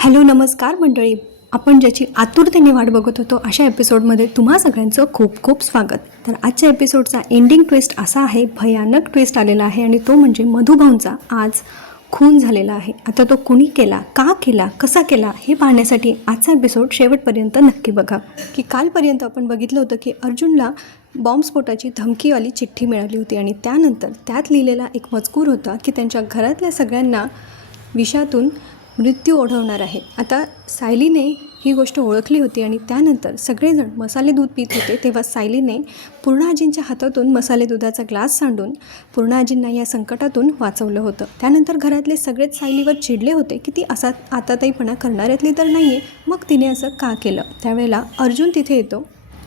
Hello नमस्कार मंडळी. आपण ज्याची आतुरतेने वाट बघत होतो अशा एपिसोडमध्ये तुम्हा सगळ्यांचं खूप खूप स्वागत. तर आजच्या एपिसोडचा एंडिंग ट्विस्ट असा आहे भयानक ट्विस्ट आलेला आहे आणि तो म्हणजे मधुभाऊंचा आज खून झालेला आहे. आता तो कुणी केला का केला कसा केला हे पाहण्यासाठी आजचा एपिसोड शेवटपर्यंत नक्की बघा. की कालपर्यंत आपण बघितलं होतं की अर्जुनला बॉम्बस्फोटाची धमकीवाली चिठ्ठी मिळाली होती आणि त्यानंतर त्यात लिहिलेला एक मजकूर होता की त्यांच्या घरातल्या सगळ्यांना विषातून मृत्यू ओढवणार आहे. आता सायलीने ही गोष्ट ओळखली होती आणि त्यानंतर सगळेजण मसाले दूध पित होते तेव्हा सायलीने पूर्णाजींच्या हातातून मसाले दुधाचा ग्लास सांडून पूर्णाजींना या संकटातून वाचवलं होतं. त्यानंतर घरातले सगळेच सायलीवर चिडले होते की ती असा आताताईपणा करणाऱ्यातली तर नाही आहे मग तिने असं का केलं? त्यावेळेला अर्जुन तिथे येतो.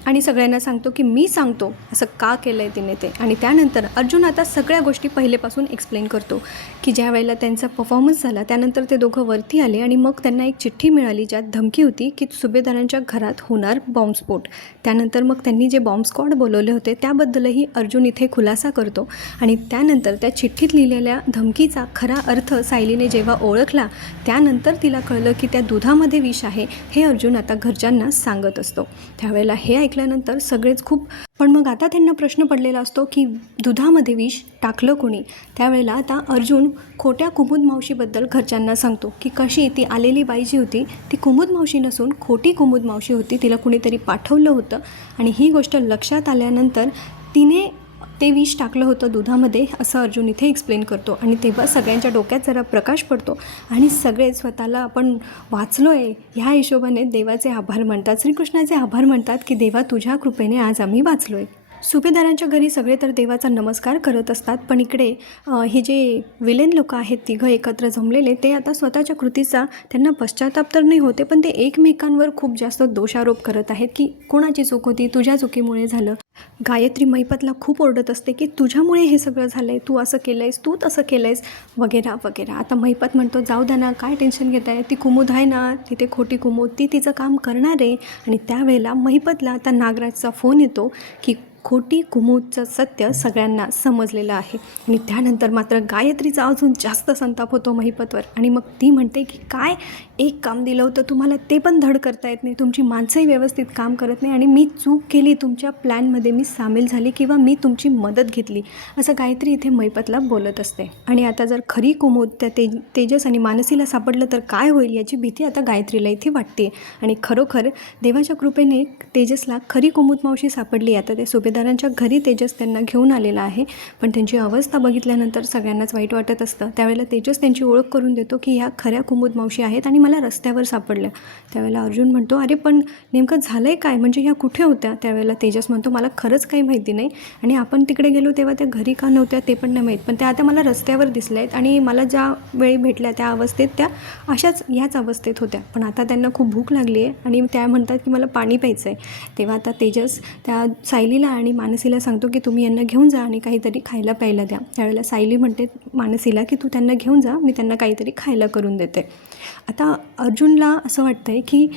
आणि सगळ्यांना सांगतो की मी सांगतो असं का केलं आहे तिने ते. आणि त्यानंतर अर्जुन आता सगळ्या गोष्टी पहिलेपासून एक्सप्लेन करतो की ज्या वेळेला त्यांचा परफॉर्मन्स झाला त्यानंतर ते दोघं वरती आले आणि मग त्यांना एक चिठ्ठी मिळाली ज्यात धमकी होती की सुभेदारांच्या घरात होणार बॉम्बस्फोट त्यानंतर मग त्यांनी जे बॉम्ब स्क्वॉड बोलवले होते त्याबद्दलही अर्जुन इथे खुलासा करतो. आणि त्यानंतर त्या चिठ्ठीत लिहिलेल्या धमकीचा खरा अर्थ सायलीने जेव्हा ओळखला त्यानंतर तिला कळलं की त्या दुधामध्ये विष आहे हे अर्जुन आता घरच्यांना सांगत असतो. त्यावेळेला हे ऐकल्यानंतर सगळेच खूप पण मग आता त्यांना प्रश्न पडलेला असतो की दुधामध्ये विष टाकलं कोणी? त्यावेळेला आता अर्जुन खोट्या कुमुद मावशीबद्दल घरच्यांना सांगतो की कशी ती आलेली बाई जी होती ती कुमुद मावशी नसून खोटी कुमुद मावशी होती तिला कुणीतरी पाठवलं होतं. आणि ही गोष्ट लक्षात आल्यानंतर तिने ते विष टाकलं होतं दुधामध्ये असं अर्जुन इथे एक्सप्लेन करतो. आणि तेव्हा सगळ्यांच्या डोक्यात जरा प्रकाश पडतो. आणि सगळे स्वतःला आपण वाचलो आहे ह्या हिशोबाने देवाचे आभार मानतात. श्रीकृष्णाचे आभार मानतात की देवा तुझ्या कृपेने आज आम्ही वाचलो आहे सुभेदारांच्या घरी सगळे तर देवाचा नमस्कार करत असतात पण इकडे हे जे विलेन लोक आहेत तिघं एकत्र जमलेले ते आता स्वतःच्या कृतीचा त्यांना पश्चाताप तर नाही होते पण ते एकमेकांवर खूप जास्त दोषारोप करत आहेत की कोणाची चूक होती तुझ्या चुकीमुळे झालं. गायत्री महिपतला खूप ओरडत असते की तुझ्यामुळे हे सगळं झालं आहे तू असं केलं आहेस तू तसं केलं आहेस वगैरे वगैरे. आता महिपत म्हणतो जाऊ द्या ना काय टेन्शन घेत आहे ती कुमुद आहे ना तिथे खोटी कुमुद ती तिचं काम करणार आहे. आणि त्यावेळेला महिपतला आता नागराजचा फोन येतो की खोटी कुमुदचं सत्य सगळ्यांना समजलेलं आहे. आणि त्यानंतर मात्र गायत्रीचा अजून जास्त संताप होतो महिपतवर. आणि मग ती म्हणते की काय? एक काम दिलं होतं तुम्हाला ते पण धड करता येत नाही. तुमची माणसंही व्यवस्थित काम करत नाही आणि मी चूक केली. तुमच्या प्लॅनमध्ये मी सामील झाली किंवा मी तुमची मदत घेतली. असं गायत्री इथे महिपतला बोलत असते. आणि आता जर खरी कुमुद त्या तेज तेजस आणि मानसीला सापडलं तर काय होईल याची भीती आता गायत्रीला इथे वाटते आणि खरोखर देवाच्या कृपेने तेजसला खरी कुमुद मावशी सापडली. आता ते सुभेदारांच्या घरी तेजस त्यांना घेऊन आलेला आहे. पण त्यांची अवस्था बघितल्यानंतर सगळ्यांनाच वाईट वाटत असतं. त्यावेळेला तेजस त्यांची ओळख करून देतो की ह्या खऱ्या कुमुद मावशी आहेत आणि मला रस्त्यावर सापडल्या. त्यावेळेला अर्जुन म्हणतो अरे पण नेमकं झालं आहे काय? म्हणजे ह्या कुठे होत्या? त्यावेळेला तेजस म्हणतो मला खरंच काही माहिती नाही. आणि आपण तिकडे गेलो तेव्हा त्या घरी का नव्हत्या ते पण नाही माहीत. पण त्या आता मला रस्त्यावर दिसल्या आहेत आणि मला ज्या वेळी भेटल्या त्या अवस्थेत त्या अशाच ह्याच अवस्थेत होत्या. पण आता त्यांना खूप भूक लागली आहे आणि त्या म्हणतात की मला पाणी प्यायचं आहे तेव्हा आता तेजस त्या सायलीला आणि मानसीला सांगतो की तुम्ही यांना घेऊन जा आणि काहीतरी खायला प्यायला द्या. त्यावेळेला सायली म्हणते मानसीला की तू त्यांना घेऊन जा मी त्यांना काहीतरी खायला करून देते. आता अर्जुनला असं वाटतं आहे की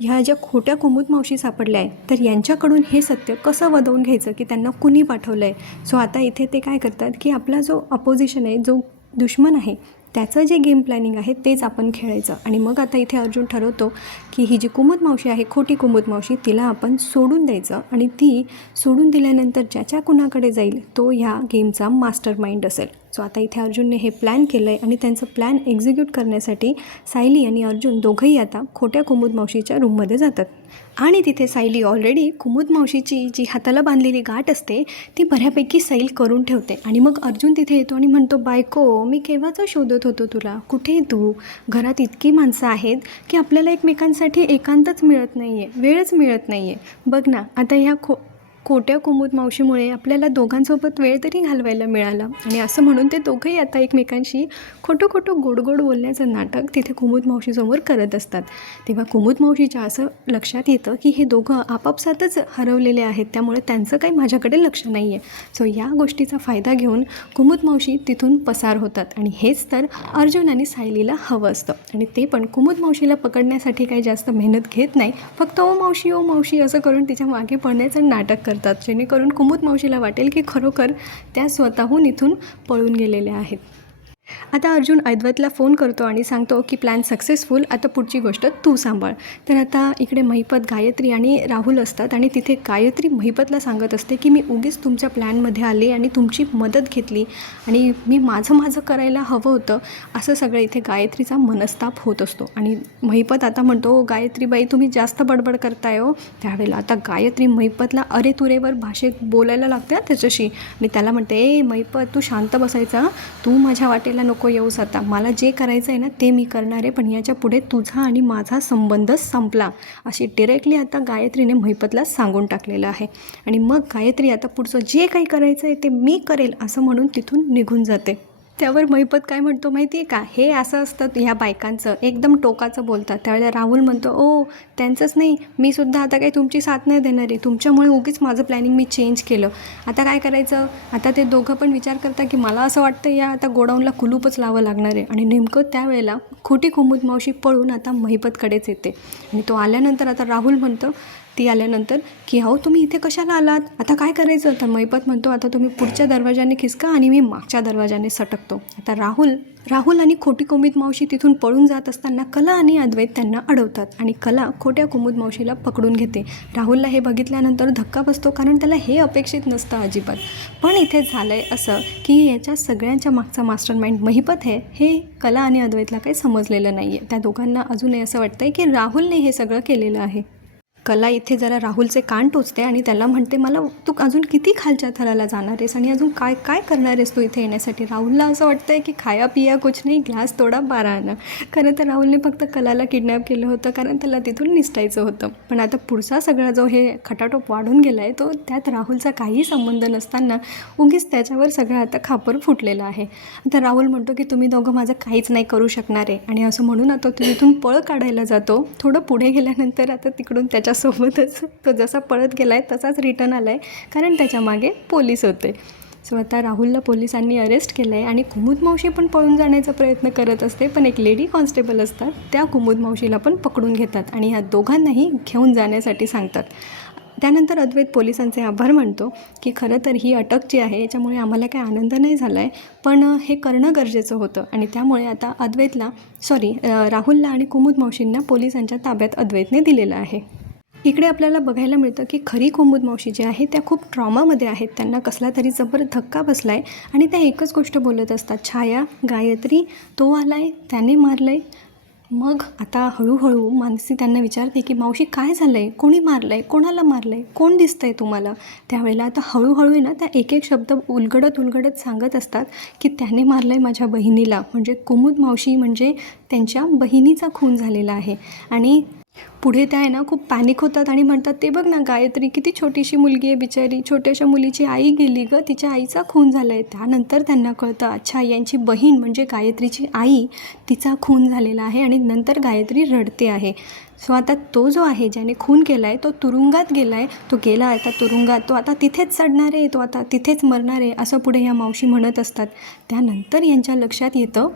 ह्या ज्या खोट्या कुमुद मावशी सापडल्या आहेत तर यांच्याकडून हे सत्य कसं वदवून घ्यायचं की त्यांना कुणी पाठवलं आहे सो आता इथे ते काय करतात की आपला जो अपोजिशन आहे जो दुश्मन आहे त्याचं जे गेम प्लॅनिंग आहे तेच आपण खेळायचं. आणि मग आता इथे अर्जुन ठरवतो की ही जी कुमुद मावशी आहे खोटी कुमुद मावशी तिला आपण सोडून द्यायचं. आणि ती सोडून दिल्यानंतर ज्याच्या कुणाकडे जाईल तो ह्या गेमचा मास्टर माइंड असेल. सो आता इथे अर्जुनने हे प्लॅन केलं आहे आणि त्यांचं प्लॅन एक्झिक्यूट करण्यासाठी सायली आणि अर्जुन दोघंही आता खोट्या कुमुद मावशीच्या रूममध्ये जातात. आणि तिथे सायली ऑलरेडी कुमुद मावशीची जी हाताला बांधलेली गाठ असते ती बऱ्यापैकी सैल करून ठेवते. आणि मग अर्जुन तिथे येतो आणि म्हणतो बायको मी केव्हाचा शोधत होतो तुला? कुठे तू? घरात इतकी माणसं आहेत की आपल्याला एकमेकांसाठी एकांतच मिळत नाही आहे वेळच मिळत नाही आहे बघ ना आता ह्या खो खोट्या कुमुद मावशीमुळे आपल्याला दोघांसोबत वेळ तरी घालवायला मिळाला. आणि असं म्हणून ते दोघंही आता एकमेकांशी खोटं खोटं गोड गोड बोलण्याचं नाटक तिथे कुमुद मावशीसमोर करत असतात. तेव्हा कुमुद मावशीच्या असं लक्षात येतं की हे दोघं आपापसातच हरवलेले आहेत. त्यामुळे त्यांचं काही माझ्याकडे लक्ष नाही आहे सो या गोष्टीचा फायदा घेऊन कुमुद मावशी तिथून पसार होतात. आणि हेच तर अर्जुन आणि सायलीला हवं असतं. आणि ते पण कुमुद मावशीला पकडण्यासाठी काही जास्त मेहनत घेत नाही. फक्त ओ मावशी ओ मावशी असं करून तिच्यामागे पडण्याचं नाटक करतात जेणेकरून कुमुद मावशीला वाटेल की खरोखर त्या स्वतःहून इथून पळून गेलेल्या आहेत. आता अर्जुन अद्वैतला फोन करतो आणि सांगतो की प्लॅन सक्सेसफुल आता पुढची गोष्ट तू सांभाळ. तर आता इकडे महिपत गायत्री आणि राहुल असतात आणि तिथे गायत्री महिपतला सांगत असते की मी उगीच तुमच्या प्लॅनमध्ये आली आणि तुमची मदत घेतली आणि मी माझं माझं करायला हवं होतं असं सगळं इथे गायत्रीचा मनस्ताप होत असतो. आणि महिपत आता म्हणतो गायत्रीबाई तुम्ही जास्त बडबड करताय हो. त्यावेळेला आता गायत्री महिपतला अरे तुरेवर भाषेत बोलायला लागते त्याच्याशी. आणि त्याला म्हणते ए महिपत तू शांत बसायचा तू माझ्या वाटेला नको येऊस आता मला जे करायचं आहे ना ते मी करणार आहे पण याच्यापुढे तुझा आणि माझा संबंधच संपला अशी डिरेक्टली आता गायत्रीने महिपतला सांगून टाकलेलं आहे. आणि मग गायत्री आता पुढचं जे काही करायचं आहे ते मी करेल असं म्हणून तिथून निघून जाते. त्यावर महिपत काय म्हणतो माहिती आहे का? हे असं असतं ह्या बायकांचं. एकदम टोकाचं बोलतात. त्यावेळेला राहुल म्हणतो ओ त्यांचंच नाही. मी सुद्धा आता काही तुमची साथ नाही देणार आहे. तुमच्यामुळे उगीच माझं प्लॅनिंग मी चेंज केलं. आता काय करायचं? आता ते दोघं पण विचार करतात की मला असं वाटतं या आता गोडाऊनला कुलूपच लावं लागणार आहे. आणि नेमकं त्यावेळेला खोटी कुमुद मावशी पळून आता महिपतकडेच येते. आणि तो आल्यानंतर आता राहुल म्हणतो ती आल्यानंतर की अहो तुम्ही इथे कशाला आलात? आता काय करायचं? तर मैपत म्हणतो आता तुम्ही पुढच्या दरवाजाने खिसका आणि मी मागच्या दरवाजाने सटकतो. आता राहुल राहुल आणि खोटी कुमुद मावशी तिथून पळून जात असताना कला आणि अद्वैत त्यांना अडवतात आणि कला खोट्या कुमुद मावशीला पकडून घेते. राहुलला हे बघितल्यानंतर धक्का बसतो कारण त्याला हे अपेक्षित नसतं अजिबात. पण इथे झालं आहे असं की याच्या सगळ्यांच्या मागचा मास्टर माइंड महिपत आहे हे कला आणि अद्वैतला काही समजलेलं नाही आहे त्या दोघांना अजूनही असं वाटतं आहे की राहुलने हे सगळं केलेलं आहे. कला इथे जरा राहुलचे कान टोचते आणि त्याला म्हणते मला तू अजून किती खालच्या थराला जाणार आहेस आणि अजून काय काय करणार आहेस तू इथे येण्यासाठी? राहुलला असं वाटतं आहे की खाया पिया कुछ नाही ग्लास तोडा बारा आणा. खरं तर राहुलने फक्त कलाला किडनॅप केलं होतं कारण त्याला तिथून निसटायचं होतं. पण आता पुढचा सगळा जो हे खटाटोप वाढून गेला आहे तो त्यात राहुलचा काही संबंध नसताना उगीच त्याच्यावर सगळं आता खापर फुटलेला आहे. आता राहुल म्हणतो की तुम्ही दोघं माझं काहीच नाही करू शकणार आहे. आणि असं म्हणून आता तो तिथून पळ काढायला जातो. थोडं पुढे गेल्यानंतर आता तिकडून त्याच्यासोबतच तो जसा पळत गेला आहे तसाच रिटर्न आला आहे कारण त्याच्यामागे पोलीस होते. सो आता राहुलला पोलिसांनी अरेस्ट केलं आहे आणि कुमुद मावशी पण पळून जाण्याचा प्रयत्न करत असते पण एक लेडी कॉन्स्टेबल असतात त्या कुमुद मावशीला पण पकडून घेतात आणि ह्या दोघांनाही घेऊन जाण्यासाठी सांगतात. त्यानंतर अद्वैत पोलिसांचे आभार मानतो की खरं तर ही अटक जी आहे याच्यामुळे आम्हाला काही आनंद नाही झाला आहे पण हे करणं गरजेचं होतं आणि त्यामुळे आता अद्वैतला सॉरी राहुलला आणि कुमुद मावशींना पोलिसांच्या ताब्यात अद्वैतने दिलेलं आहे. इकडे आपल्याला बघायला मिळतं की खरी कुमुद मावशी जी आहे त्या खूप ट्रॉमामध्ये आहेत. त्यांना कसला तरी जबर धक्का बसला आहे आणि त्या एकच गोष्ट बोलत असतात. छाया गायत्री तो आलाय त्याने मारलं आहे मग आता हळूहळू मानसी त्यांना विचारते की मावशी काय झालं आहे कोणी मारलं आहे कोणाला मारलं आहे कोण दिसतं आहे तुम्हाला? त्यावेळेला आता हळूहळू आहे ना त्या एक एक शब्द उलगडत उलगडत सांगत असतात की त्याने मारलं आहे माझ्या बहिणीला. म्हणजे कुमुद मावशी म्हणजे त्यांच्या बहिणीचा खून झालेला आहे. आणि पुढे त्या आहे ना खूप पॅनिक होतात आणि म्हणतात ते बघ ना गायत्री किती छोटीशी मुलगी आहे बिचारी. छोट्याशा मुलीची आई गेली गं. तिच्या आईचा खून झाला आहे त्यानंतर त्यांना कळतं अच्छा यांची बहीण म्हणजे गायत्रीची आई तिचा खून झालेला आहे आणि नंतर गायत्री रडते आहे. सो आता तो जो आहे ज्याने खून केला आहे तो तुरुंगात गेला आहे तो गेला आहे आता तुरुंगात तो आता तिथेच चढणार आहे तो आता तिथेच मरणार आहे असं पुढे ह्या मावशी म्हणत असतात. त्यानंतर यांच्या लक्षात येतं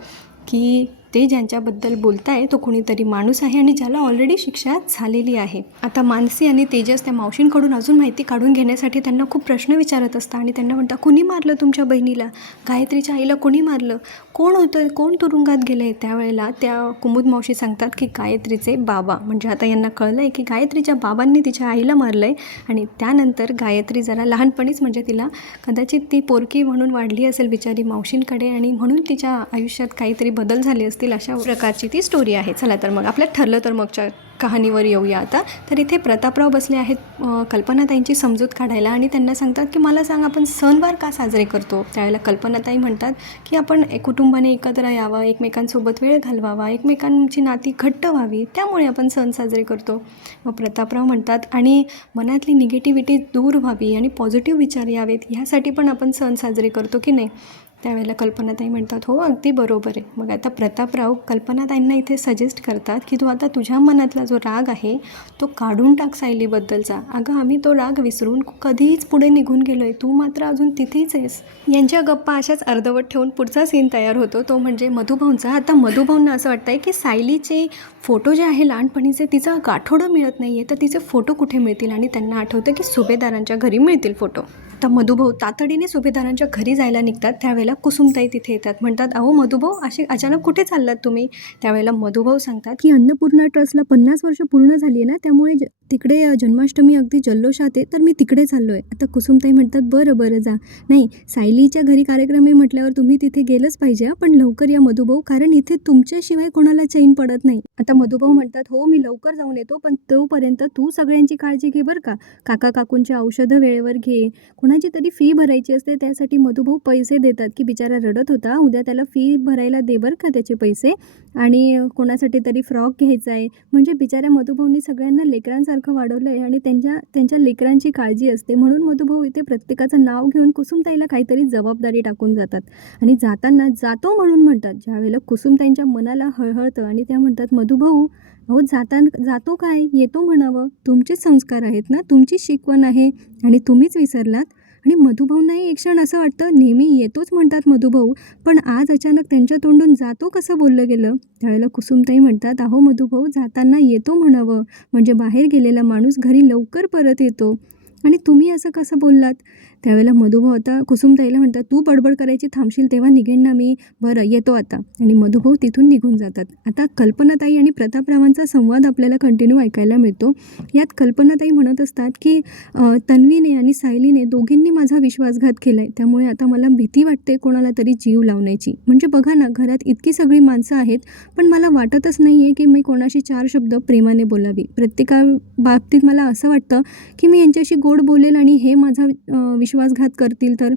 की ते ज्यांच्याबद्दल बोलताय तो कोणीतरी माणूस आहे आणि ज्याला ऑलरेडी शिक्षा झालेली आहे. आता मानसी आणि तेजस त्या मावशींकडून अजून माहिती काढून घेण्यासाठी त्यांना खूप प्रश्न विचारत असतात आणि त्यांना म्हणतात कुणी मारलं तुमच्या बहिणीला? गायत्रीच्या आईला कोणी मारलं? कोण होतं कोण तुरुंगात गेलं आहे त्यावेळेला त्या कुमुद मावशी सांगतात की गायत्रीचे बाबा. म्हणजे आता यांना कळलं आहे की गायत्रीच्या बाबांनी तिच्या आईला मारलं आहे आणि त्यानंतर गायत्री जरा लहानपणीच म्हणजे तिला कदाचित ती पोरकी म्हणून वाढली असेल बिचारी मावशींकडे आणि म्हणून तिच्या आयुष्यात काहीतरी बदल झाले असतील. अशा प्रकारची ती स्टोरी आहे. चला तर मग आपल्या ठरलं तर मगच्या कहाणीवर येऊया आता. तर इथे प्रतापराव बसले आहेत कल्पनाताईंची समजूत काढायला आणि त्यांना सांगतात की मला सांग आपण सणवार का साजरे करतो? त्यावेळेला कल्पनाताई म्हणतात की आपण एक कुटुंबाने एकत्र यावं एकमेकांसोबत वेळ घालवावा एकमेकांची नाती घट्ट व्हावी त्यामुळे आपण सण साजरे करतो. मग प्रतापराव म्हणतात आणि मनातली निगेटिव्हिटी दूर व्हावी आणि पॉझिटिव्ह विचार यावेत ह्यासाठी पण आपण सण साजरे करतो की नाही? त्यावेळेला कल्पनाताई म्हणतात हो अगदी बरोबर आहे. मग आता प्रतापराव कल्पनाताईंना इथे सजेस्ट करतात की तू आता तुझ्या मनातला जो राग आहे तो काढून टाक सायलीबद्दलचा. अगं आम्ही तो राग विसरून कधीच पुढे निघून गेलो आहे तू मात्र अजून तिथेच आहेस. यांच्या गप्पा अशाच अर्धवट ठेवून पुढचा सीन तयार होतो. तो म्हणजे मधुभाऊंचा. आता मधुभाऊंना असं वाटतं आहे की सायलीचे फोटो जे आहे लहानपणीचे तिचं गाठोडं मिळत नाही आहे तर तिचे फोटो कुठे मिळतील? आणि त्यांना आठवतं की सुभेदारांच्या घरी मिळतील फोटो. आता मधुभाऊ तातडीने सुभेदारांच्या घरी जायला निघतात. त्यावेळेला कुसुमताई तिथे येतात. म्हणतात अहो मधुभाऊ असे अचानक कुठे चाललात तुम्ही? त्यावेळेला मधुभाऊ सांगतात की अन्नपूर्णा ट्रस्टला पन्नास वर्ष पूर्ण झाली आहे ना त्यामुळे ज- तिकडे जन्माष्टमी अगदी जल्लोषात आहे तर मी तिकडे चाललो आहे आता कुसुमताई म्हणतात बरं बरं जा. नाही सायलीच्या घरी कार्यक्रम आहे म्हटल्यावर तुम्ही तिथे गेलंच पाहिजे पण लवकर या मधुभाऊ कारण इथे तुमच्याशिवाय कोणाला चैन पडत नाही. आता मधुभाऊ म्हणतात हो मी लवकर जाऊन येतो पण तोपर्यंत तू सगळ्यांची काळजी घे बरं का. काका काकूंची औषधं वेळेवर घे कोणाची तरी फी भरायची असते त्यासाठी मधुभाऊ पैसे देतात की बिचारा रडत होता. उद्या त्याला फी भरायला दे बरं का त्याचे पैसे. आणि कोणासाठी तरी फ्रॉक घ्यायचा आहे. म्हणजे बिचाऱ्या मधुभाऊनी सगळ्यांना लेकरांसारखं वाढवलं आहे आणि त्यांच्या त्यांच्या लेकरांची काळजी असते. म्हणून मधुभाऊ इथे प्रत्येकाचं नाव घेऊन कुसुमताईला काहीतरी जबाबदारी टाकून जातात. आणि जाताना जातो म्हणून म्हणतात. ज्यावेळेला कुसुमताईंच्या मनाला हळहळतं आणि त्या म्हणतात मधुभाऊ अहो जाता जातो काय? येतो म्हणावं. तुमचेच संस्कार आहेत ना? तुमची शिकवण आहे आणि तुम्हीच विसरलात. आणि मधुभाऊंनाही एक क्षण असं वाटतं नेहमी येतोच म्हणतात मधुभाऊ पण आज अचानक त्यांच्या तोंडून जातो कसं बोललं गेलं? त्यावेळेला कुसुमताई म्हणतात अहो मधुभाऊ जाताना येतो म्हणावं. म्हणजे बाहेर गेलेला माणूस घरी लवकर परत येतो. आणि तुम्ही असं कसं बोललात? त्यावेळेला मधुभाऊ आता कुसुमताईला म्हणतात तू बडबड करायची थांबशील तेव्हा निघेन ना मी. बरं येतो आता. आणि मधुभाऊ तिथून निघून जातात. आता कल्पनाताई आणि प्रतापरावांचा संवाद आपल्याला कंटिन्यू ऐकायला मिळतो. यात कल्पनाताई म्हणत असतात की तन्वीने आणि सायलीने दोघींनी माझा विश्वासघात केला आहे त्यामुळे आता मला भीती वाटते कोणाला तरी जीव लावण्याची. म्हणजे बघा ना घरात इतकी सगळी माणसं आहेत पण मला वाटतच नाही आहे की मी कोणाशी चार शब्द प्रेमाने बोलावी. प्रत्येका बाबतीत मला असं वाटतं की मी यांच्याशी गोड बोलेल आणि हे माझा विश्वासघात करतील तर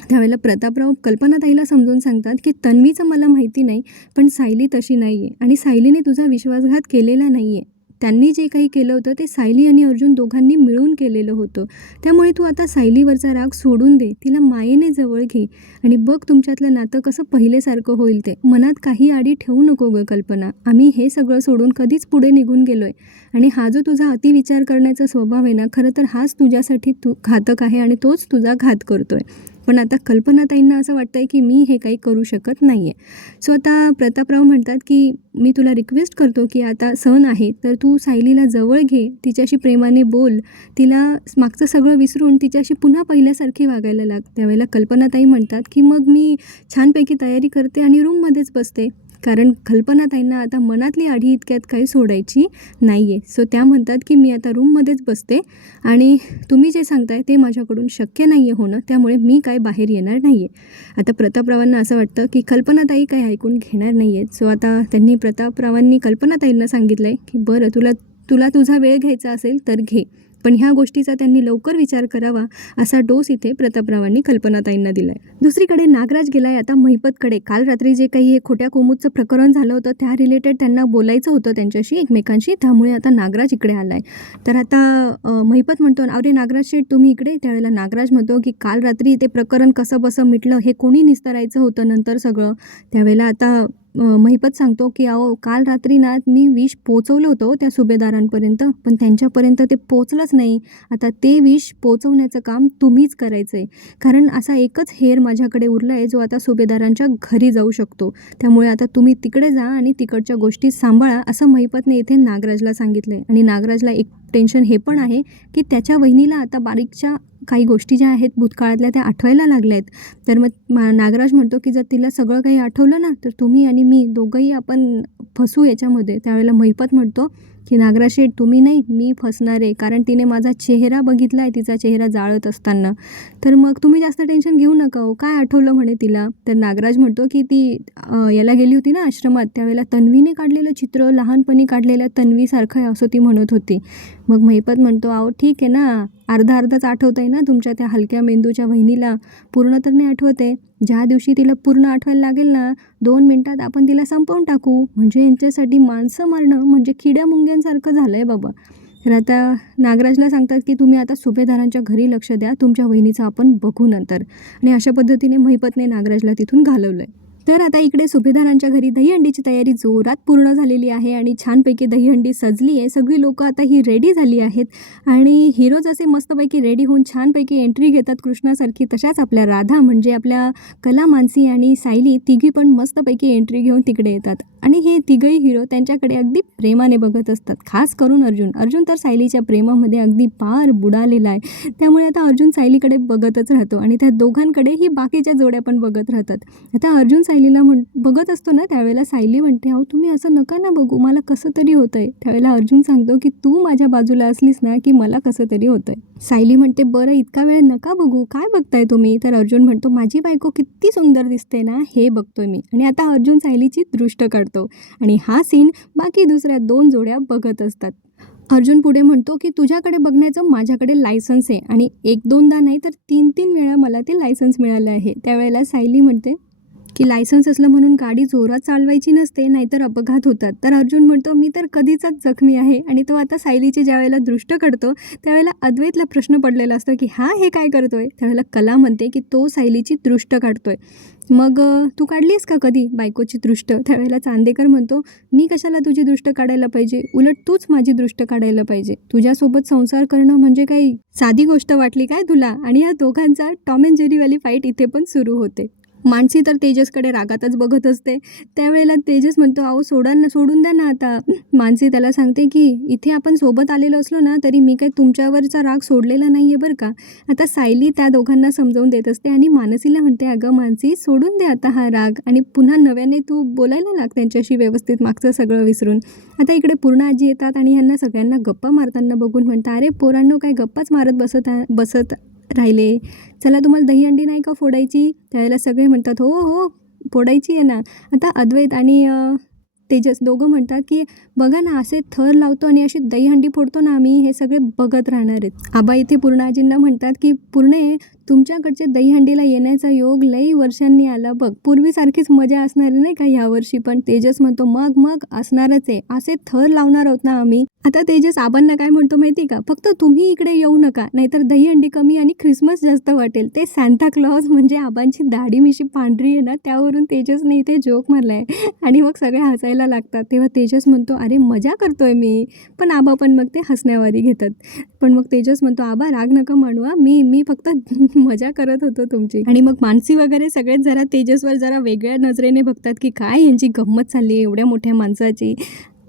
त्यावेळेला प्रतापराव कल्पनाताईला समजून सांगतात की तन्वीचं मला माहिती नाही पण सायली तशी नाही आहे आणि सायलीने तुझा विश्वासघात केलेला नाही आहे त्यांनी जे काही केलं होतं ते सायली आणि अर्जुन दोघांनी मिळून केलेलं होतं. त्यामुळे तू आता सायलीवरचा राग सोडून दे तिला मायेने जवळ घे आणि बघ तुमच्यातलं नातं कसं पहिलेसारखं होईल ते. मनात काही आडी ठेवू नको गं कल्पना. आम्ही हे सगळं सोडून कधीच पुढे निघून गेलो आहे आणि हा जो तुझा अतिविचार करण्याचा स्वभाव आहे ना खरं तर हाच तुझ्यासाठी तू घातक आहे आणि तोच तुझा घात करतोय. पण आता कल्पनाताईंना असं वाटतंय की मी हे काही करू शकत नाही आहे सो आता प्रतापराव म्हणतात की मी तुला रिक्वेस्ट करतो की आता सण आहे तर तू सायलीला जवळ घे तिच्याशी प्रेमाने बोल. तिला मागचं सगळं विसरून तिच्याशी पुन्हा पहिल्यासारखी वागायला लाग त्यावेळेला कल्पनाताई म्हणतात की मग मी छानपैकी तयारी करते आणि रूममध्येच बसते. कारण कल्पनाताईंना आता मनातली आढी इतक्यात काही सोडायची नाही आहे सो त्या म्हणतात की मी आता रूममध्येच बसते आणि तुम्ही जे सांगताय ते माझ्याकडून शक्य नाही आहे होणं त्यामुळे मी काय बाहेर येणार नाही आहे आता प्रतापरावांना असं वाटतं की कल्पनाताई काही ऐकून घेणार नाही आहेत सो आता त्यांनी प्रतापरावांनी कल्पनाताईंना सांगितलं आहे की बरं तुला तुला तुझा वेळ घ्यायचा असेल तर घे. पण ह्या गोष्टीचा त्यांनी लवकर विचार करावा असा डोस इथे प्रतापरावांनी कल्पनाताईंना दिला आहे दुसरीकडे नागराज गेलाय आता महिपतकडे. काल रात्री जे काही हे खोट्या कोमूदचं प्रकरण झालं होतं त्या रिलेटेड त्यांना बोलायचं होतं त्यांच्याशी एकमेकांशी. त्यामुळे आता नागराज इकडे आलाय. तर आता महिपत म्हणतो अरे नागराज शेठ तुम्ही इकडे? त्यावेळेला नागराज म्हणतो की काल रात्री ते प्रकरण कसं बसं मिटलं हे कोणी निस्तरायचं होतं नंतर सगळं? त्यावेळेला आता महिपत सांगतो की अहो काल रात्री ना मी विष पोचवलं होतं हो त्या सुभेदारांपर्यंत पण त्यांच्यापर्यंत ते पोचलंच नाही. आता ते विष पोचवण्याचं काम तुम्हीच करायचं आहे कारण असा एकच हेर माझ्याकडे उरला आहे जो आता सुभेदारांच्या घरी जाऊ शकतो. त्यामुळे आता तुम्ही तिकडे जा आणि तिकडच्या गोष्टी सांभाळा असं महिपतने इथे नागराजला सांगितलं आहे आणि नागराजला एक टेन्शन हे पण आहे की त्याच्या वहिनीला आता बारीकच्या काही गोष्टी ज्या आहेत भूतकाळातल्या त्या आठवायला लागल्या आहेत. तर मग मा- नागराज म्हणतो की जर तिला सगळं काही आठवलं ना तर तुम्ही आणि मी दोघंही आपण फसू याच्यामध्ये. त्यावेळेला महिपत म्हणतो की नागरा शेठ तुम्ही नाही मी फसणार आहे. कारण तिने माझा चेहरा बघितला आहे तिचा चेहरा जाळत असताना. तर मग तुम्ही जास्त टेन्शन घेऊ नका हो. काय आठवलं म्हणे तिला? तर नागराज म्हणतो की ती याला गेली होती ना आश्रमात. त्यावेळेला तन्वीने काढलेलं चित्र लहानपणी काढलेल्या तन्वीसारखं आहे असं ती म्हणत होती. मग महिपत म्हणतो अहो ठीक आहे ना. अर्धा अर्धाच आठवत आहे ना तुमच्या त्या हलक्या मेंदूच्या वहिनीला. पूर्ण तर नाही आठवत आहे. ज्या दिवशी तिला पूर्ण आठवायला लागेल ना दोन मिनटात आपण तिला संपवून टाकू. म्हणजे यांच्यासाठी माणसं मारणं म्हणजे खिड्या मुंग्यांसारखं झालं आहे बाबा. तर आता नागराजला सांगतात की तुम्ही आता सुभेदारांच्या घरी लक्ष द्या. तुमच्या वहिनीचं आपण बघू नंतर. आणि अशा पद्धतीने महिपतने नागराजला तिथून घालवलं आहे तर आता इकडे सुभेदारांच्या घरी दहीहंडीची तयारी जोरात पूर्ण झालेली आहे आणि छानपैकी दहीहंडी सजली आहे. सगळी लोकं आता ही रेडी झाली आहेत. आणि हिरो जसे मस्तपैकी रेडी होऊन छानपैकी एंट्री घेतात कृष्णासारखी. तशाच आपल्या राधा म्हणजे आपल्या कला मानसी आणि सायली तिघी पण मस्तपैकी एंट्री घेऊन तिकडे येतात. आणि हे तिघही हिरो त्यांच्याकडे अगदी प्रेमाने बघत असतात. खास करून अर्जुन. अर्जुन तर सायलीच्या प्रेमामध्ये अगदी पार बुडालेला आहे. त्यामुळे आता अर्जुन सायलीकडे बघतच राहतो आणि त्या दोघांकडे ही बाकीच्या जोड्या पण बघत राहतात. आता अर्जुन सायलीला म्हण बघत असतो ना त्यावेळेला सायली म्हणते अहो तुम्ही असं नका ना बघू मला कसं तरी होतंय. त्यावेळेला अर्जुन सांगतो की तू माझ्या बाजूला असलीस ना की मला कसं तरी होतंय. सायली म्हणते बरं इतका वेळ नका बघू काय बघताय तुम्ही? तर अर्जुन म्हणतो माझी बायको किती सुंदर दिसते ना हे बघतोय मी. आणि आता अर्जुन सायलीची दृष्ट काढतो आणि हा सीन बाकी दुसऱ्या दोन जोड्या बघत असतात. अर्जुन पुढे म्हणतो की तुझ्याकडे बघण्याचं माझ्याकडे लायसन्स आहे आणि एक दोनदा नाही तर तीन तीन वेळा मला ते लायसन्स मिळालं आहे. त्यावेळेला सायली म्हणते की लायसन्स असलं म्हणून गाडी जोरात चालवायची नसते नाहीतर अपघात होतात. तर अर्जुन म्हणतो मी तर कधीचाच जखमी आहे. आणि तो आता सायलीची ज्यावेळेला दृष्ट काढतो त्यावेळेला अद्वैतला प्रश्न पडलेला असतो की हा हे काय करतोय? त्यावेळेला कला म्हणते की तो सायलीची दृष्ट काढतोय. मग तू काढलीस का कधी बायकोची दृष्ट? त्यावेळेला चांदेकर म्हणतो मी कशाला तुझी दृष्ट काढायला पाहिजे? उलट तूच माझी दृष्ट काढायला पाहिजे. तुझ्यासोबत संसार करणं म्हणजे काही साधी गोष्ट वाटली काय तुला? आणि या दोघांचा टॉम अँड जेरीवाली फाईट इथे पण सुरू होते. मानसी तर तेजसकडे रागातच बघत असते. त्यावेळेला तेजस म्हणतो अहो सोडा ना सोडून द्या ना आता. मानसी त्याला सांगते की इथे आपण सोबत आलेलो असलो ना तरी मी काही तुमच्यावरचा राग सोडलेला नाही आहे बरं का. आता सायली त्या दोघांना समजावून देत असते आणि मानसीला म्हणते अगं मानसी सोडून दे आता हा राग. आणि पुन्हा नव्याने तू बोलायला लाग त्यांच्याशी व्यवस्थित मागचं सगळं विसरून. आता इकडे पूर्ण आजी येतात आणि ह्यांना सगळ्यांना गप्पा मारताना बघून म्हणतात अरे पोरांनो काय गप्पाच मारत बसत बसत राहिले. चला तुम्हाला दहीहंडी नाही का फोडायची? त्यावेळेला सगळे म्हणतात हो हो फोडायची आहे ना. आता अद्वैत आणि तेजस दोघं म्हणतात की बघा ना असे थर लावतो आणि अशी दहीहंडी फोडतो ना आम्ही हे सगळे बघत राहणार आहेत. आबा इथे पूर्णाजींना म्हणतात की पूर्णे तुमच्याकडचे दहीहंडीला येण्याचा योग लई वर्षांनी आला बघ. पूर्वीसारखीच मजा असणार नाही का यावर्षी पण तेजस म्हणतो मग मग असणारच आहे. असे थर लावणार आहोत ना आम्ही. आता तेजस आबांना काय म्हणतो माहिती का? फक्त तुम्ही इकडे येऊ नका नाहीतर दहीहंडी कमी आणि ख्रिसमस जास्त वाटेल. ते सॅन्टा क्लॉज म्हणजे आबांची दाढी मिशी पांढरी आहे ना त्यावरून तेजसने इथे जोक मारलाय. आणि मग सगळे हसायला लागतात तेव्हा तेजस म्हणतो अरे मजा करतोय मी. पण आबा पण मग ते हसण्यावारी घेतात. पण मग तेजस म्हणतो आबा राग नका म्हणू मी मी फक्त मजा करत होतो तुमची. आणि मग मानसी वगैरे सगळेच जरा तेजसवर जरा वेगळ्या नजरेने बघतात की काय यांची गंमत चालली आहे एवढ्या मोठ्या माणसाची.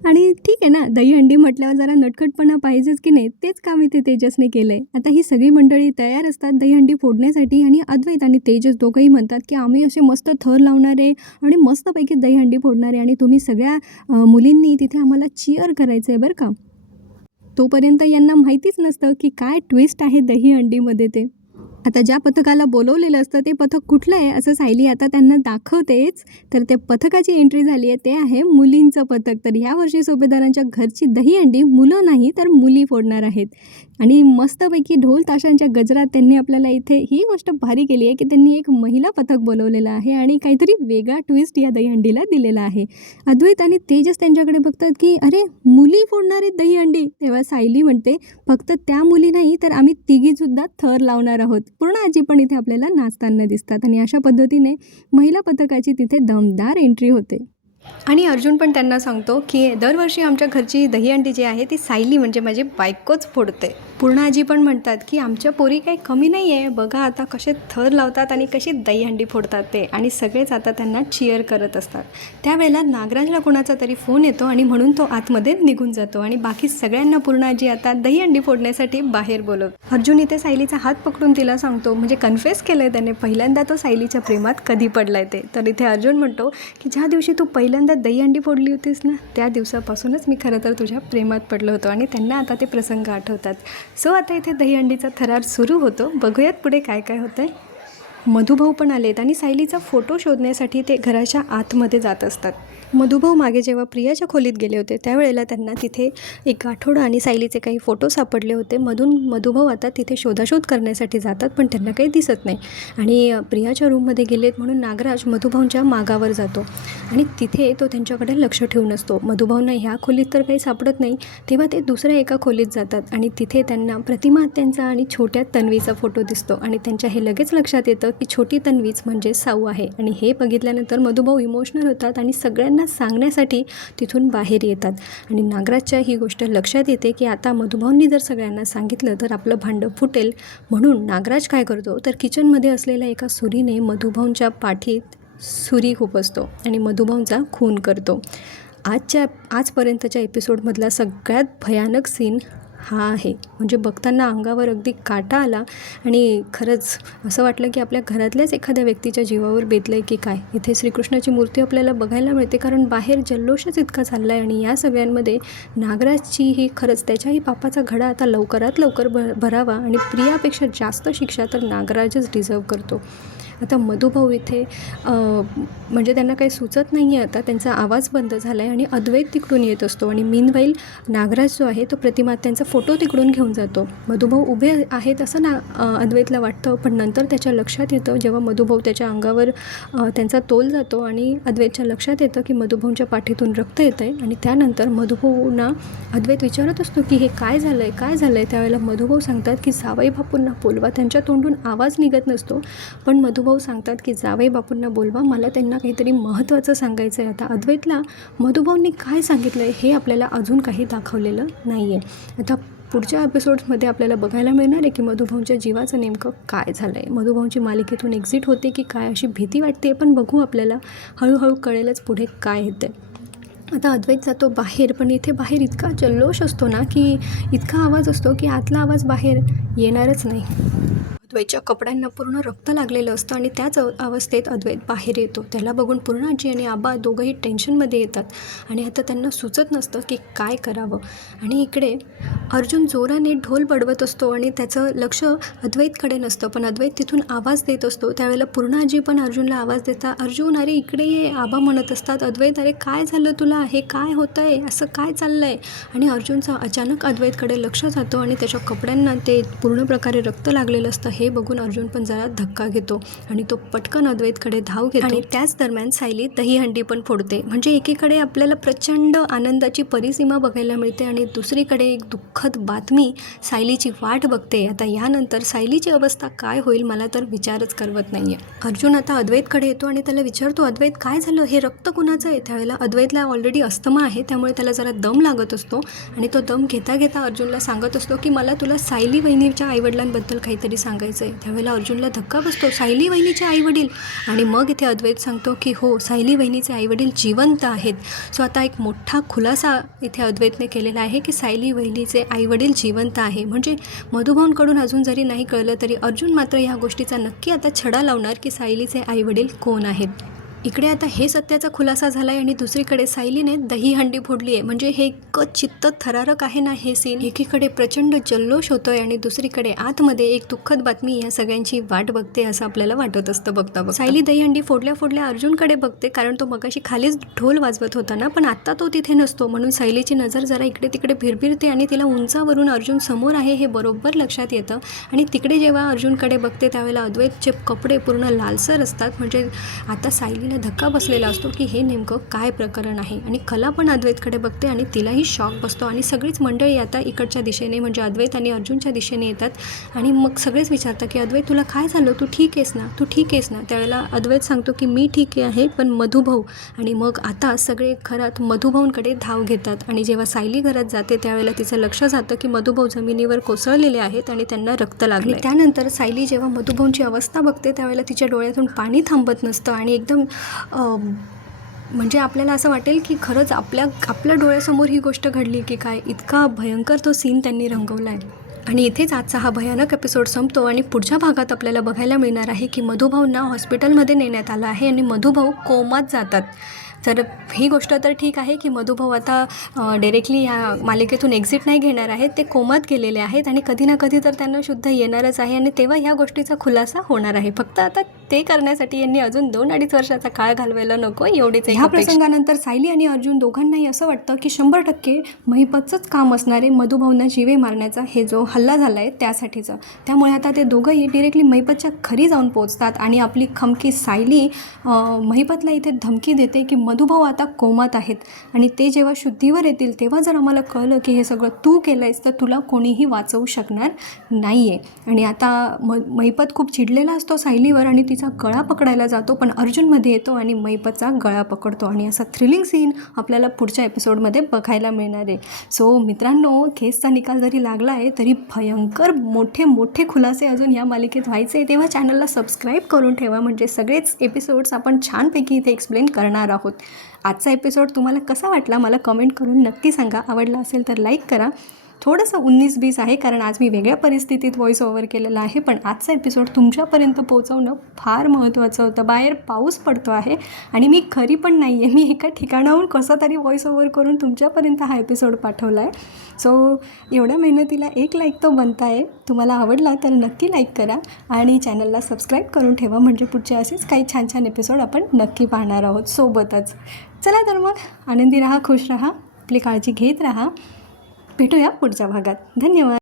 आणि ठीक आहे ना दहीहंडी म्हटल्यावर जरा नटखटपणा पाहिजेच की नाही तेच काम इथे तेजसने केलं आहे आता ही सगळी मंडळी तयार असतात दहीहंडी फोडण्यासाठी आणि अद्वैत आणि तेजस दोघंही म्हणतात की आम्ही असे मस्त थर लावणार आहे आणि मस्तपैकी दहीहंडी फोडणार आहे आणि तुम्ही सगळ्या मुलींनी तिथे आम्हाला चिअर करायचं आहे बरं का? तोपर्यंत यांना माहितीच नसतं की काय ट्विस्ट आहे दहीहंडीमध्ये ते. आता ज्या पथकाला बोलवलेलं असतं ते पथक कुठलं आहे असं सायली आता त्यांना दाखवतेच. तर त्या पथकाची एंट्री झाली आहे ते आहे मुलींचं पथक. तर ह्या वर्षी सोबेदारांच्या घरची दहीहंडी मुलं नाही तर मुली फोडणार आहेत. आणि मस्तपैकी ढोल ताशांच्या गजरात त्यांनी आपल्याला इथे ही गोष्ट भारी केली आहे की त्यांनी एक महिला पथक बोलवलेलं आहे आणि काहीतरी वेगळा ट्विस्ट या दहीहंडीला दिलेला आहे. अद्वैत आणि तेजस त्यांच्याकडे बघतात की अरे मुली फोडणारे दहीहंडी. तेव्हा सायली म्हणते फक्त त्या मुली नाही तर आम्ही तिघीसुद्धा थर लावणार आहोत. पूर्ण आजी पण इथे आपल्याला नाचताना दिसतात आणि अशा पद्धतीने महिला पथकाची तिथे दमदार एंट्री होते. आणि अर्जुन पण त्यांना सांगतो की दरवर्षी आमच्या घरची दहीहंडी जी आहे ती सायली म्हणजे माझी बायकोच फोडते. पूर्ण आजी पण म्हणतात की आमच्या पोरी काही कमी नाही आहे बघा आता कसे थर लावतात आणि कशी दहीहंडी फोडतात ते. आणि सगळेच आता त्यांना चिअर करत असतात. त्यावेळेला नागराजला कोणाचा तरी फोन येतो आणि म्हणून तो आतमध्ये निघून जातो. आणि बाकी सगळ्यांना पूर्ण आजी आता दहीहंडी फोडण्यासाठी बाहेर बोलवत अर्जुन इथे सायलीचा हात पकडून तिला सांगतो म्हणजे कन्फेस केलं आहे त्याने पहिल्यांदा तो सायलीच्या प्रेमात कधी पडलाय ते. तर इथे अर्जुन म्हणतो की ज्या दिवशी तू पहिल्यांदा दहीहंडी फोडली होतीस ना त्या दिवसापासूनच मी खरं तर तुझ्या प्रेमात पडलो होतो. आणि त्यांना आता ते प्रसंग आठवतात. सो आता इथे दहीहंडीचा थरार सुरू होतो. बघूयात पुढे काय काय होतं आहे मधुभाऊ पण आलेत आणि सायलीचा फोटो शोधण्यासाठी ते घराच्या आतमध्ये जात असतात. मधुभाऊ मागे जेव्हा प्रियाच्या खोलीत गेले होते त्यावेळेला त्यांना तिथे एक आठवडा आणि सायलीचे काही फोटो सापडले होते. मधून मधुभाऊ आता तिथे शोधाशोध करण्यासाठी जातात पण त्यांना काही दिसत नाही. आणि प्रियाच्या रूममध्ये गेलेत म्हणून नागराज मधुभाऊंच्या मागावर जातो. आणि तिथे तो त्यांच्याकडे लक्ष ठेवून असतो. मधुभाऊंना ह्या खोलीत तर काही सापडत नाही. तेव्हा ते दुसऱ्या एका खोलीत जातात आणि तिथे त्यांना प्रतिमा त्यांचा आणि छोट्या तन्वीचा फोटो दिसतो. आणि त्यांच्या हे लगेच लक्षात येतं की छोटी तन्वीच म्हणजे साऊ आहे. आणि हे बघितल्यानंतर मधुभाऊ इमोशनल होतात आणि सगळ्यांना सांगण्यासाठी तिथून बाहेर येतात. आणि नागराजच्या ही गोष्ट लक्षात येते की आता मधुभाऊंनी जर सगळ्यांना सांगितलं तर आपलं भांडं फुटेल. म्हणून नागराज काय करतो? तर किचनमध्ये असलेल्या एका सुरीने मधुभाऊंच्या पाठीत सुरी खुपसतो आणि मधुभाऊंचा खून करतो. आजच्या आजपर्यंतच्या एपिसोडमधला सगळ्यात भयानक सीन हा आहे. म्हणजे बघताना अंगावर अगदी काटा आला आणि खरंच असं वाटलं की आपल्या घरातल्याच एखाद्या व्यक्तीच्या जीवावर बेतलं आहे की काय? इथे श्रीकृष्णाची मूर्ती आपल्याला बघायला मिळते कारण बाहेर जल्लोषच इतका चालला आहे आणि या सगळ्यांमध्ये नागराजची ही खरंच त्याच्याही पापाचा घडा आता लवकरात लवकर भ भरावा आणि प्रियापेक्षा जास्त शिक्षा तर नागराजच डिझर्व करतो. आता मधुभाऊ इथे म्हणजे त्यांना काही सुचत नाही आहे आता. त्यांचा आवाज बंद झाला आहे आणि अद्वैत तिकडून येत असतो. आणि मीनवाईल नागराज जो आहे तो प्रतिमा त्यांचा फोटो तिकडून घेऊन जातो. मधुभाऊ उभे आहेत असं ना अद्वैतला वाटतं. पण नंतर त्याच्या लक्षात येतं. जेव्हा मधुभाऊ त्याच्या अंगावर त्यांचा तोल जातो आणि अद्वैतच्या लक्षात येतं की मधुभाऊंच्या पाठीतून रक्त येतं आहे आणि त्यानंतर मधुभाऊंना अद्वैत विचारत असतो की हे काय झालं आहे काय झालं आहे त्यावेळेला मधुभाऊ सांगतात की सावाई बापूंना बोलवा. त्यांच्या तोंडून आवाज निघत नसतो. पण मधुभाऊ सांगतात की जावई बापूंना बोलवा मला त्यांना काहीतरी महत्त्वाचं सांगायचं आहे आता. अद्वैतला मधुभाऊंनी काय सांगितलं आहे हे आपल्याला अजून काही दाखवलेलं नाही आहे आता पुढच्या एपिसोड्समध्ये आपल्याला बघायला मिळणार आहे की मधुभाऊंच्या जीवाचं नेमकं काय झालं आहे मधुभाऊंची मालिकेतून एक्झिट होते की काय अशी भीती वाटते पण बघू आपल्याला हळूहळू कळेलच पुढे काय येतं आता अद्वैत जातो बाहेर पण इथे बाहेर इतका जल्लोष असतो ना की इतका आवाज असतो की आतला आवाज बाहेर येणारच नाही. अद्वैतच्या कपड्यांना पूर्ण रक्त लागलेलं असतं आणि त्याच अव- अवस्थेत अद्वैत बाहेर येतो. त्याला बघून पूर्ण आजी आणि आबा दोघंही टेन्शनमध्ये येतात. आणि आता त्यांना सुचत नसतं की काय करावं. आणि इकडे अर्जुन जोराने ढोल बडवत असतो आणि त्याचं लक्ष अद्वैतकडे नसतं. पण अद्वैत तिथून आवाज देत असतो. त्यावेळेला पूर्ण आजी पण अर्जुनला आवाज देता अर्जुन अरे इकडे ये आबा म्हणत असतात. अद्वैत अरे काय झालं तुला? हे काय होतं आहे असं काय चाललं आहे आणि अर्जुनचा अचानक अद्वैतकडे लक्ष जातो आणि त्याच्या कपड्यांना ते पूर्ण प्रकारे रक्त लागलेलं असतं. हे बघून अर्जुन पण जरा धक्का घेतो आणि तो पटकन अद्वैतकडे धाव घेतो. आणि त्याच दरम्यान सायली दहीहंडी पण फोडते. म्हणजे एकीकडे आपल्याला प्रचंड आनंदाची परिसीमा बघायला मिळते आणि दुसरीकडे एक दुःखद बातमी सायलीची वाट बघते. आता यानंतर सायलीची अवस्था काय होईल मला तर विचारच करवत नाही आहे अर्जुन आता अद्वैतकडे येतो आणि त्याला विचारतो अद्वैत काय झालं? हे रक्त कुणाचं आहे? त्यावेळेला अद्वैतला ऑलरेडी अस्थमा आहे त्यामुळे त्याला जरा दम लागत असतो आणि तो दम घेता घेता अर्जुनला सांगत असतो की मला तुला सायली वहिनीच्या आईवडिलांबद्दल काहीतरी सांगायचं आहे त्यावेळेला अर्जुनला धक्का बसतो. सायली वहिनीचे आईवडील. आणि मग इथे अद्वैत सांगतो की हो सायली वहिनीचे आईवडील जिवंत आहेत. सो आता एक मोठा खुलासा इथे अद्वैतने केलेला आहे की सायली वहिनीचे आईवडील जिवंत आहे. म्हणजे मधुभाऊंकडून अजून जरी नाही कळलं तरी अर्जुन मात्र ह्या गोष्टीचा नक्की आता छडा लावणार की सायलीचे आईवडील कोण आहेत. इकडे आता हे सत्याचा खुलासा झाला आहे आणि दुसरीकडे सायलीने दहीहंडी फोडली आहे म्हणजे हे इतकं चित्त थरारक आहे ना हे सीन एकीकडे प्रचंड जल्लोष होतोय आणि दुसरीकडे आतमध्ये एक दुःखद बातमी या सगळ्यांची वाट बघते असं आपल्याला वाटत असतं बघता बघ सायली दहीहंडी फोडल्या फोडल्या अर्जुनकडे बघते कारण तो मगाशी खालीच ढोल वाजवत होता ना पण आत्ता तो तिथे नसतो. म्हणून सायलीची नजर जरा इकडे तिकडे भिरभिरते आणि तिला उंचावरून अर्जुन समोर आहे हे बरोबर लक्षात येतं. आणि तिकडे जेव्हा अर्जुनकडे बघते त्यावेळेला अद्वैतचे कपडे पूर्ण लालसर असतात. म्हणजे आता सायली सायलीला धक्का बसलेला असतो की हे नेमकं काय प्रकरण आहे? आणि कला पण अद्वैतकडे बघते आणि तिलाही शॉक बसतो. आणि सगळीच मंडळी आता इकडच्या दिशेने म्हणजे अद्वैत आणि अर्जुनच्या दिशेने येतात. आणि मग सगळेच विचारतात की अद्वैत तुला काय झालं? तू ठीक आहेस ना? तू ठीक आहेस ना? त्यावेळेला अद्वैत सांगतो की मी ठीक आहे पण मधुभाऊ आणि मग आता सगळे घरात मधुभाऊंकडे धाव घेतात. आणि जेव्हा सायली घरात जाते त्यावेळेला तिचं लक्ष जातं की मधुभाऊ जमिनीवर कोसळलेले आहेत आणि त्यांना रक्त लागले त्यानंतर सायली जेव्हा मधुभाऊंची अवस्था बघते त्यावेळेला तिच्या डोळ्यातून पाणी थांबत नसतं आणि एकदम म्हणजे आपल्याला असं वाटेल की खरंच आपल्या आपल्या डोळ्यासमोर ही गोष्ट घडली की काय? इतका भयंकर तो सीन त्यांनी रंगवला आहे आणि इथेच आजचा हा भयानक एपिसोड संपतो आणि पुढच्या भागात आपल्याला बघायला मिळणार आहे की मधुभाऊंना हॉस्पिटलमध्ये नेण्यात आलं आहे आणि मधुभाऊ कोमात जातात. तर ही गोष्ट तर ठीक आहे की मधुभाऊ आता डायरेक्टली ह्या मालिकेतून एक्झिट नाही घेणार आहेत. ते कोमात गेलेले आहेत आणि कधी ना कधी तर त्यांना शुद्ध येणारच आहे आणि तेव्हा ह्या गोष्टीचा खुलासा होणार आहे. फक्त आता ते करण्यासाठी यांनी अजून दोन अडीच वर्षाचा काळ घालवायला नको एवढीच ह्या प्रसंगानंतर सायली आणि अर्जुन दोघांनाही असं वाटतं की शंभर टक्के महिपतचंच काम असणारे मधुभाऊंना जिवे मारण्याचा हे जो हल्ला झाला आहे त्यासाठीचं. त्यामुळे आता ते दोघंही डिरेक्टली महिपतच्या घरी जाऊन पोहोचतात आणि आपली खमकी सायली महिपतला इथे धमकी देते की मधुभाऊ आता कोमात आहेत आणि ते जेव्हा शुद्धीवर येतील तेव्हा जर आम्हाला कळलं की हे सगळं तू केलं आहेस तर तुला कोणीही वाचवू शकणार नाही आहे आणि आता म महिपत खूप चिडलेला असतो सायलीवर आणि तिचा गळा पकडायला जातो पण अर्जुनमध्ये येतो आणि मैपचा गळा पकडतो. आणि असा थ्रिलिंग सीन आपल्याला पुढच्या एपिसोडमध्ये बघायला मिळणार आहे. सो मित्रांनो केसचा निकाल जरी लागला आहे तरी भयंकर मोठे मोठे खुलासे अजून या मालिकेत व्हायचे तेव्हा चॅनलला सबस्क्राईब करून ठेवा. म्हणजे सगळेच एपिसोड्स आपण छानपैकी इथे एक्सप्लेन करणार आहोत. आजचा एपिसोड तुम्हाला कसा वाटला मला कमेंट करून नक्की सांगा. आवडला असेल तर लाईक करा. थोडंसं उन्नीस बीस आहे कारण आज मी वेगळ्या परिस्थितीत व्हॉईस ओव्हर केलेला आहे पण आजचा एपिसोड तुमच्यापर्यंत पोहोचवणं फार महत्त्वाचं होतं. बाहेर पाऊस पडतो आहे आणि मी खरी पण नाही आहे मी एका ठिकाणाहून कसं तरी व्हॉईस ओव्हर करून तुमच्यापर्यंत हा एपिसोड पाठवला आहे सो एवढ्या मेहनतीला एक लाईक तो बनता आहे तुम्हाला आवडला तर नक्की लाईक करा आणि चॅनलला सबस्क्राईब करून ठेवा. म्हणजे पुढचे असेच काही छान छान एपिसोड आपण नक्की पाहणार आहोत सोबतच. चला तर मग आनंदी राहा खुश राहा आपली काळजी घेत राहा. भेटूया पुढच्या भागात. धन्यवाद.